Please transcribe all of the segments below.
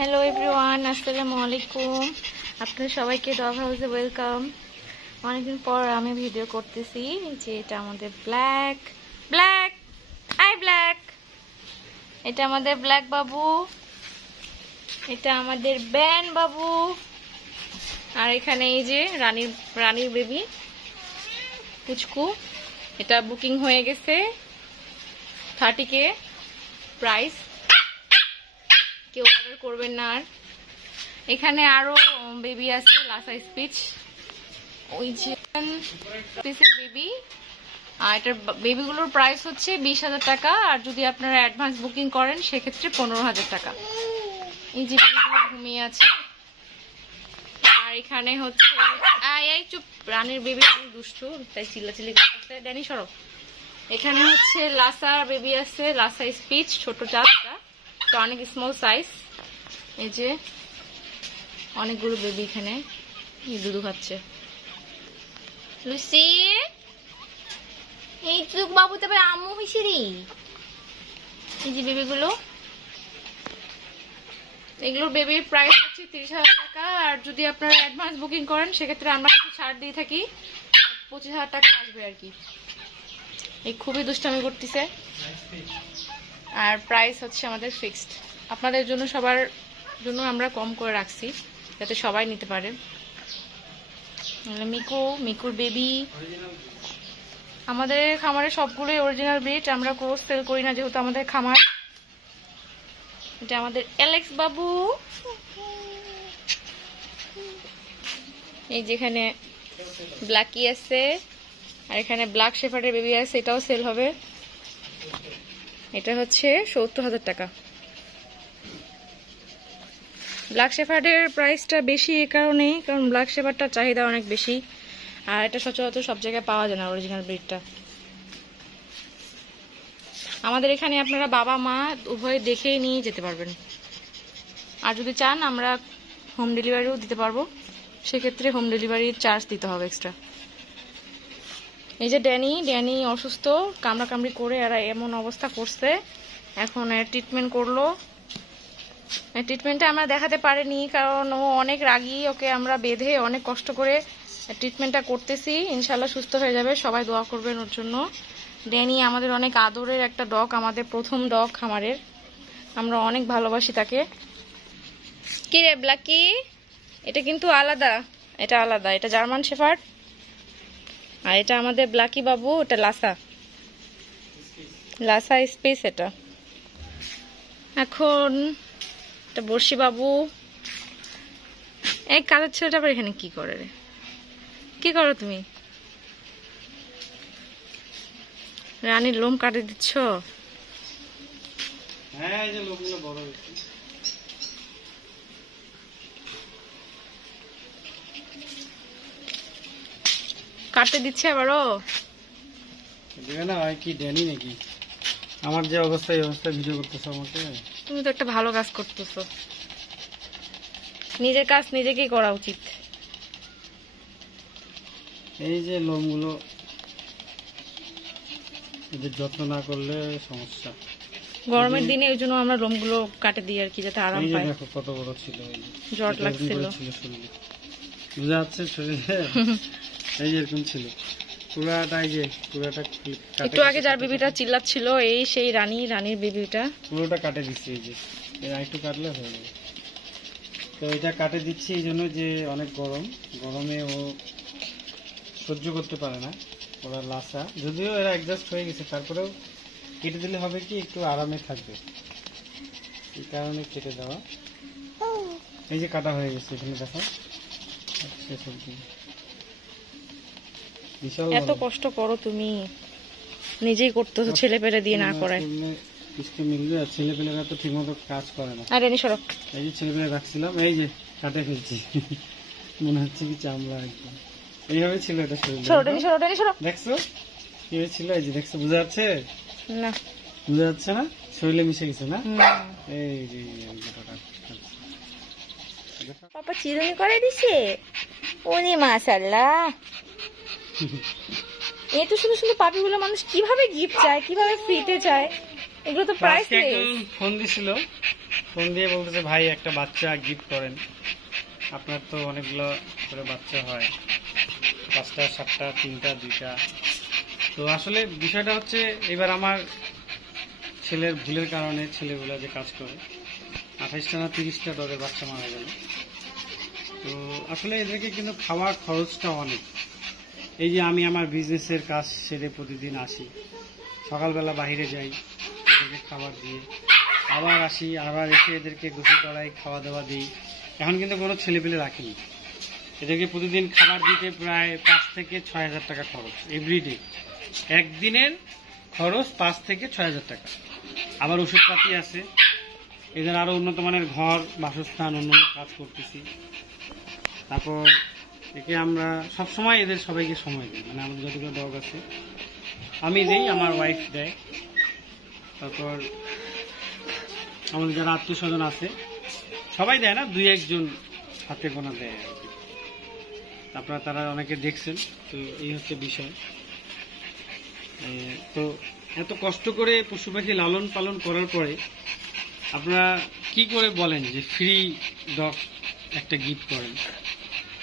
Hello everyone, আসসালামু আলাইকুম। আপনাদের সবাইকে ডগ হাউসে ওয়েলকাম। অনেকদিন পর আমি ভিডিও করতেছি। যে এটা আমাদের ব্ল্যাক এটা আমাদের ব্ল্যাক বাবু, এটা আমাদের ব্যান বাবু, আর এখানে এই যে রানীর বেবি পুচকু। এটা বুকিং হয়ে গেছে 30K প্রাইস, কেউ অর্ডার করবেন না। আর এখানে আরো বেবি আছে, লাসা স্পিচ, ওই যে পিসের বেবি। আর এটার বেবিগুলোর প্রাইস হচ্ছে 20,000 টাকা, আর যদি আপনারা অ্যাডভান্স বুকিং করেন সেক্ষেত্রে 15,000 টাকা। এই যে বেবিগুলো ঘুমিয়ে আছে। আর এখানে হচ্ছে চুপ, রানীর বেবি অনেক দুষ্টু, তাই চিল্লাচিল্লি করতেছে। ড্যানি সরো। এখানে হচ্ছে লাসা বেবি আছে, লাসা স্পিচ, ছোট চারটা, অনেক স্মল সাইজ। এই যে অনেকগুলো বেবি এখানে দুধ খাচ্ছে। লুসি, এই চুক বাবু তবে আম্মু হইছে রে। এই যে বেবিগুলো, এগুলোর বেবির প্রাইস হচ্ছে 30,000 টাকা, আর যদি আপনারা অ্যাডভান্স বুকিং করেন সেক্ষেত্রে আমরা ছাড় দিয়ে থাকি, 25,000 টাকা আসবে আর কি। এই খুবই দুষ্টামি করতেছে, আর প্রাইস হচ্ছে আমাদের ফিক্সড। আপনাদের জন্য, সবার জন্য আমরা কম করে রাখছি যাতে সবাই নিতে পারে। মিকুর বেবি। আমাদের খামারে সবগুলোই অরিজিনাল ব্রিড, আমরা ক্রস সেল করি না যেহেতু আমাদের খামার। এটা আমাদের অ্যালেক্স বাবু। এই যেখানে ব্ল্যাকি আছে, আর এখানে ব্ল্যাক শেফার্ডের বেবি আছে, এটাও সেল হবে। এটা হচ্ছে 70,000 টাকা। ব্ল্যাক শেফার্ডের প্রাইসটা বেশি এ কারণেই, কারণ ব্ল্যাক শেফার্ডটার চাহিদা অনেক বেশি, আর এটা সচরাচর সব জায়গায় পাওয়া যায় না অরিজিনাল ব্রিডটা। আমাদের এখানে আপনারা বাবা মা উভয় দেখেই নিয়ে যেতে পারবেন, আর যদি চান আমরা হোম ডেলিভারিও দিতে পারবো, সেক্ষেত্রে হোম ডেলিভারির চার্জ দিতে হবে এক্সট্রা। এই যে ড্যানি অসুস্থ, কামড়াকামড়ি করে এরা এমন অবস্থা করছে। এখন এর ট্রিটমেন্ট করলো। ট্রিটমেন্টটা আমরা দেখাতে পারিনি কারণ ও অনেক রাগী, ওকে আমরা বেঁধে অনেক কষ্ট করে ট্রিটমেন্টটা করতেছি। ইনশাল্লাহ সুস্থ হয়ে যাবে, সবাই দোয়া করবেন ওর জন্য। ড্যানি আমাদের অনেক আদরের একটা ডগ, আমাদের প্রথম ডগ খামারের, আমরা অনেক ভালোবাসি তাকে। কি রে ব্ল্যাকি, এটা কিন্তু আলাদা, এটা আলাদা, এটা জার্মান শেফার্ড, আর এটা আমাদের ব্ল্যাকি বাবু, এটা লাসা স্পেস। এটা এখন এটা বর্ষি বাবু। এই কালের ছেলেটা আবার এখানে কি করে রে? কি করো তুমি? রানীর লোম কাটে দিচ্ছ? হ্যাঁ, এই যে লোমগুলো বড় হয়েছে। কাটতে দিচ্ছে আবারও? দিবে না, হয় কি ড্যানি নাকি? আমার যে অবস্থা, এই অবস্থায় ভিডিও করতেছ আমাকে? তুমি তো একটা ভালো কাজ করতেছো, নিজের কাজ নিজেকেই করা উচিত। এই যে লোমগুলো এদের যত্ন না করলে সমস্যা। গরমের দিনে ওই জন্য আমরা লোমগুলো কাটে দিই আর কি, যাতে আরাম পায়। দেখো কত বড় ছিল, জট লাগছিল, বুঝা যাচ্ছে শরীরে। এই যে এরকম ছিল পুরাটা। এই যে পুরাটা একটু আগে যার বেবিটা চিল্লাচ্ছিল, এই সেই রানীর বেবিটা পুরোটা কাটে দিচ্ছি। এই যে একটু কাটলে হয়ে যাবে। তো এটা কাটে দিচ্ছি এই জন্য যে অনেক গরমে ও সহ্য করতে পারে না। ওরা লাসা, যদিও এরা অ্যাডজাস্ট হয়ে গেছে, তারপরেও কেটে দিলে হবে কি একটু আরামে থাকবে, এই কারণে কেটে দেওয়া। এই যে কাটা হয়ে গেছে, এখানে দেখো শেষ অবধি। এত কষ্ট করো তুমি, নিজেই করতেছো, ছেলে পেলে দিয়ে না করায়। মিলবে, আর ছেলে পেলেরা তো ঠিক মতো কাজ করে না। আর এনে সরো। এই যে ছেলে পেলে রাখছিলাম, এই যে কাটে ফেলছি, মনে হচ্ছে কি চামড়া একদম। এইভাবে ছিল এটা শরীর, দেখছো কি হয়েছিল? এই যে দেখছো, বোঝা যাচ্ছে না? বোঝা যাচ্ছে না, শরীরে মিশে গেছে না? এই যে পাপা চিরুনি করে দিছে। ওরে মাশাআল্লাহ, এই তো শুধু শুধু পাপিগুলো মানুষ কিভাবে গিফট চায়, কিভাবে ফ্রিতে চায়, এগুলো তো প্রাইসলেস। ফোন দিছিল ফোন দিয়ে বলতেছে ভাই একটা বাচ্চা গিফট করেন, আপনার তো অনেকগুলো করে বাচ্চা হয়, 5টা 7টা 3টা 2টা। তো আসলে বিষয়টা হচ্ছে এবার আমার ছেলের ভুলের কারণে ছেলেগুলো যে কাজ করে 28টা না 30টা ডগের বাচ্চা মারা গেল। তো আসলে এদেরকে কিন্তু খাওয়ার খরচটা অনেক। এই যে আমি আমার বিজনেসের কাজ সেরে প্রতিদিন আসি, সকালবেলা বাইরে যাই, এদেরকে খাবার দিয়ে আবার আসি, আবার এসে এদেরকে গোসল করাই, খাওয়া দাওয়া দিই। এখন কিন্তু কোনো ছেলেপেলে রাখিনি, এদেরকে প্রতিদিন খাবার দিতে প্রায় 5 থেকে 6,000 টাকা খরচ এভরিডে। একদিনের খরচ 5 থেকে 6,000 টাকা। আবার ওষুধপাতি আছে, এদের আরও উন্নত মানের ঘর, বাসস্থান, অন্যান্য কাজ করতেছি। তারপর একে আমরা সবসময় এদের সবাইকে সময় দিই, মানে আমাদের যতগুলো ডগ আছে আমি দেই, আমার ওয়াইফ দেয়, তারপর আমাদের যারা আত্মীয় স্বজন আছে সবাই দেয় না, 2-1 জন হাতে গোনা দেয় আর কি। আপনারা তারা অনেকে দেখছেন। তো এই হচ্ছে বিষয়। তো এত কষ্ট করে পশু পাখি লালন পালন করার পরে আপনারা কি করে বলেন যে ফ্রি ডগ একটা গিফট করেন?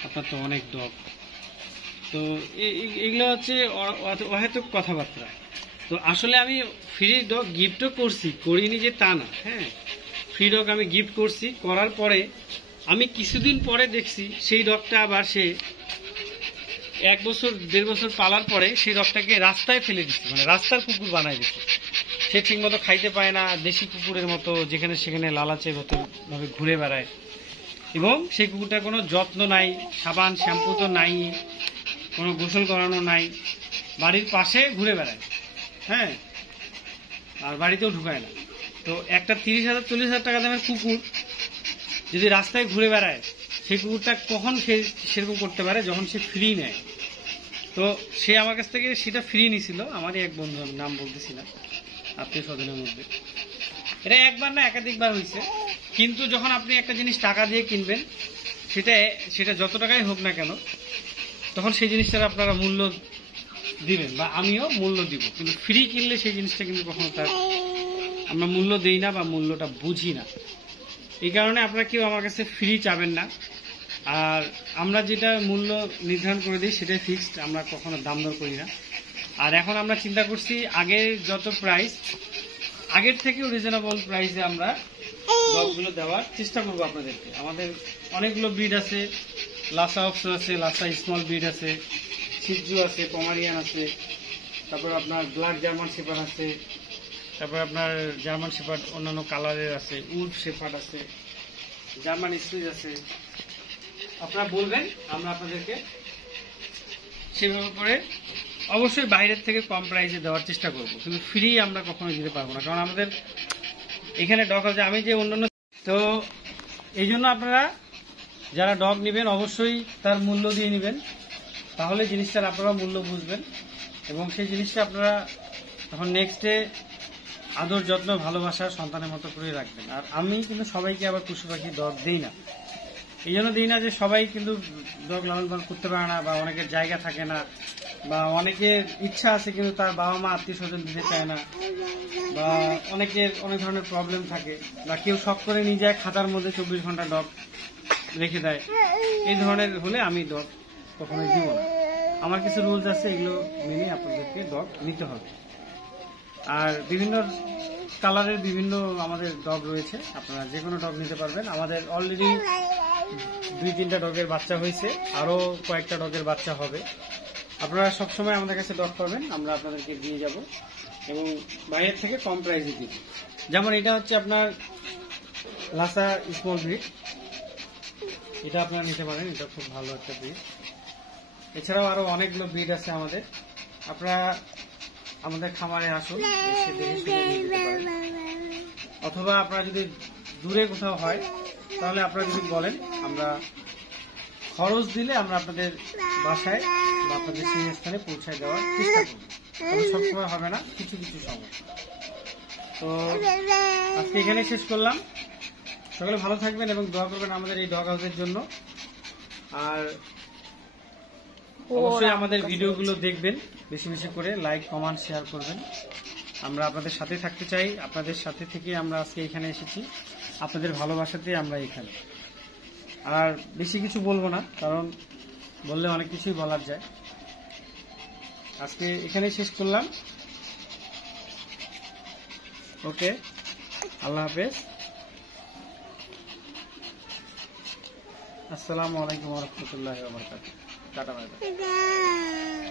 আপনার তো অনেক ডগ। তো এগুলো হচ্ছে অহেতুক কথাবার্তা। তো আসলে আমি ফ্রি ডগ গিফটও করছি, করিনি যে তা না। হ্যাঁ, ফ্রি ডগ আমি গিফট করছি, করার পরে আমি কিছুদিন পরে দেখছি সেই ডগটা আবার সে 1 বছর 1.5 বছর পালার পরে সেই ডগটাকে রাস্তায় ফেলে দিচ্ছে, মানে রাস্তার কুকুর বানায় দিচ্ছে। সে ঠিক মতো খাইতে পায় না, দেশি কুকুরের মতো যেখানে সেখানে লালাচে ভাবে ঘুরে বেড়ায়, এবং সেই কুকুরটার কোনো যত্ন নাই, সাবান শ্যাম্পু তো নাই, কোনো গোসল করানো নাই, বাড়ির পাশে ঘুরে বেড়ায়। হ্যাঁ, আর বাড়িতেও ঢুকায় না। তো একটা 30,000-40,000 টাকা দামের কুকুর যদি রাস্তায় ঘুরে বেড়ায়, সেই কুকুরটা কখন সেরকম করতে পারে? যখন সে ফ্রি নেয়। তো সে আমার কাছ থেকে সেটা ফ্রি নিছিল, আমারই এক বন্ধু, আমি নাম বলতেছি না, আত্মীয় স্বজনের মধ্যে। এটা একবার না একাধিকবার হয়েছে। কিন্তু যখন আপনি একটা জিনিস টাকা দিয়ে কিনবেন, সেটা যত টাকাই হোক না কেন, তখন সেই জিনিসটার আপনারা মূল্য দিবেন, বা আমিও মূল্য দিব। কিন্তু ফ্রি কিনলে সেই জিনিসটা কিন্তু কখনো তার আমরা মূল্য দিই না বা মূল্যটা বুঝি না। এই কারণে আপনারা কেউ আমার কাছে ফ্রি চাবেন না। আর আমরা যেটা মূল্য নির্ধারণ করে দিই সেটাই ফিক্সড, আমরা কখনো দাম দর করি না। আর এখন আমরা চিন্তা করছি আগের যত প্রাইস, আগের থেকেও রিজনেবল প্রাইসে আমরা ডগগুলো দেওয়ার চেষ্টা করবো আপনাদেরকে। আমাদের অনেকগুলো ব্রিড আছে, লাসা অক্সো আছে, লাসা স্মল ব্রিড আছে, সিজু আছে, পমারিয়ান আছে, তারপর আপনার ব্ল্যাক জার্মান শেপার্ড আছে, তারপর আপনার জার্মান শেপার্ড অন্যান্য কালারের আছে, উড শেপার্ড আছে, জার্মান স্ট্রিজ আছে। আপনারা বলবেন, আমরা আপনাদেরকে সেভাবে করে অবশ্যই বাইরের থেকে কম প্রাইসে দেওয়ার চেষ্টা করব, কিন্তু ফ্রি আমরা কখনো দিতে পারবো না, কারণ আমাদের এখানে ডগ আছে। আমি যে অন্যান্য, তো এই জন্য আপনারা যারা ডগ নেবেন অবশ্যই তার মূল্য দিয়ে নেবেন, তাহলে জিনিসটার আপনারা মূল্য বুঝবেন, এবং সেই জিনিসটা আপনারা তখন নেক্সটে আদর যত্ন ভালোবাসা সন্তানের মতো করে রাখবেন। আর আমি কিন্তু সবাইকে আবার পশু পাখি ডগ দিই না, এই জন্য দিই না যে সবাই কিন্তু ডগ লালন পালন করতে পারে না, বা অনেকের জায়গা থাকে না, বা অনেকের ইচ্ছা আছে কিন্তু তার বাবা মা আত্মীয় স্বজন দিতে চায় না, বা অনেকের অনেক ধরনের প্রবলেম থাকে, বা কেউ শখ করে নিয়ে যায় খাতার মধ্যে 24 ঘন্টা ডগ রেখে দেয়। এই ধরনের হলে আমি ডগ কখনোই দিব না। আমার কিছু রুলস আছে, এগুলো মেনে আপনাদেরকে ডগ নিতে হবে। আর বিভিন্ন কালারের বিভিন্ন আমাদের ডগ রয়েছে, আপনারা যে কোনো ডগ নিতে পারবেন। আমাদের অলরেডি 2-3টা ডগের বাচ্চা হয়েছে, আরো কয়েকটা ডগের বাচ্চা হবে। আপনারা সবসময় আমাদের কাছে ডগ পাবেন, আমরা আপনাদেরকে দিয়ে যাব, এবং বাইরের থেকে কম প্রাইসে দিব। যেমন এটা হচ্ছে আপনার লাসা স্মল ব্রিড, এটা আপনারা নিতে পারেন, এটা খুব ভালো একটা ব্রিড। এছাড়াও আরো অনেকগুলো ব্রিড আছে আমাদের, আপনারা আমাদের খামারে আসুন, এসে দেখে শুনে নিয়ে যেতে পারেন। অথবা আপনারা যদি দূরে কোথাও হয়, তাহলে আপনারা যদি বলেন, আমরা খরচ দিলে আমরা আপনাদের বাসায় বা আপনাদের সেই স্থানে পৌঁছায় দেওয়ার চেষ্টা করব। তবে সবসময় হবে না, কিছু কিছু সময়। তো আজকে এখানে শেষ করলাম। সকলে ভালো থাকবেন এবং দোয়া করবেন আমাদের এই ডগ হাউসের জন্য। আর অবশ্যই আমাদের ভিডিওগুলো দেখবেন, বেশি বেশি করে লাইক কমেন্ট শেয়ার করবেন। আমরা আপনাদের সাথে থাকতে চাই, আপনাদের সাথে থেকে আমরা আজকে এখানে এসেছি। আপনাদের ভালোবাসাতেই আমরা এখানে। আর বেশি কিছু বলবো না, কারণ বললে অনেক কিছুই বলার যায়। আজকে এখানেই শেষ করলাম। ওকে, আল্লাহ হাফেজ। আসসালামু আলাইকুম ওয়া রাহমাতুল্লাহি ওয়া বারাকাতুহু। Tata bye bye.